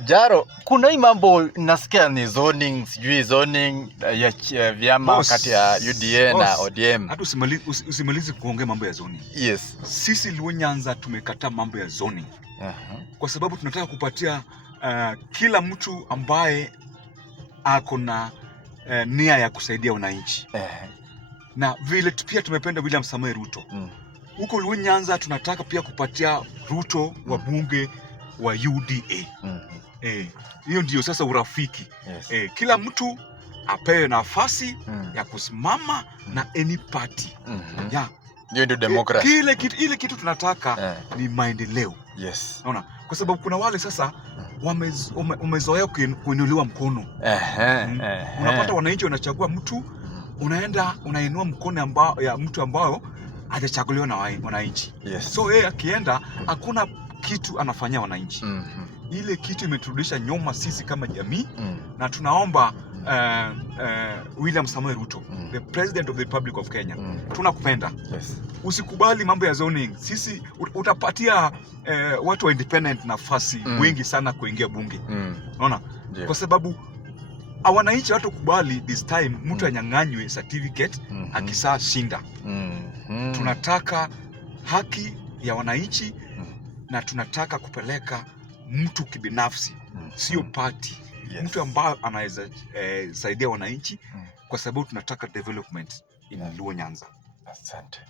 Jaro, kuna hii mambo nasikia ni zoning, sijui zoning ya vyama kati ya UDA na ODM. Hata usimalize kuongea mambo ya zoning. Yes. Sisi Luo Nyanza tumekataa mambo ya zoning. Kwa sababu tunataka kupatia kila mtu ambaye ako na nia ya kusaidia wananchi. Na vile pia tumependa William Samoei Ruto. Huko Luo Nyanza tunataka pia kupatia Ruto wa bunge wa UDA. Hiyo ndio sasa urafiki. Yes. Kila mtu apewe nafasi ya kusimama na any party. Hiyo ndio demokrasi. Ile kitu tunataka ni maendeleo. Yes. Unaona? Kwa sababu kuna wale sasa umezoea kuinuliwa mkono. Unapata wananchi wanachagua mtu, unaenda unainua mkono ya mtu ambao hajachaguliwa na wananchi. Yes. So yeye akienda hakuna kitu anafanyia wananchi. Ile kitu imeturudisha nyuma sisi kama jamii. Na tunaomba William Samoei Ruto, the President of the Republic of Kenya, tunakupenda. Yes. Usikubali mambo ya zoning. Sisi utapatia watu wa independent nafasi wengi sana kuingia bunge. Unaona? Kwa sababu wananchi hawatakubali this time mtu anyang'anywe certificate akisaa shinda. Tunataka haki ya wananchi na tunataka kupeleka mtu kibinafsi, sio party. Yes. Mtu ambaye anaweza saidia wananchi kwa sababu tunataka development in Luo Nyanza. Asante.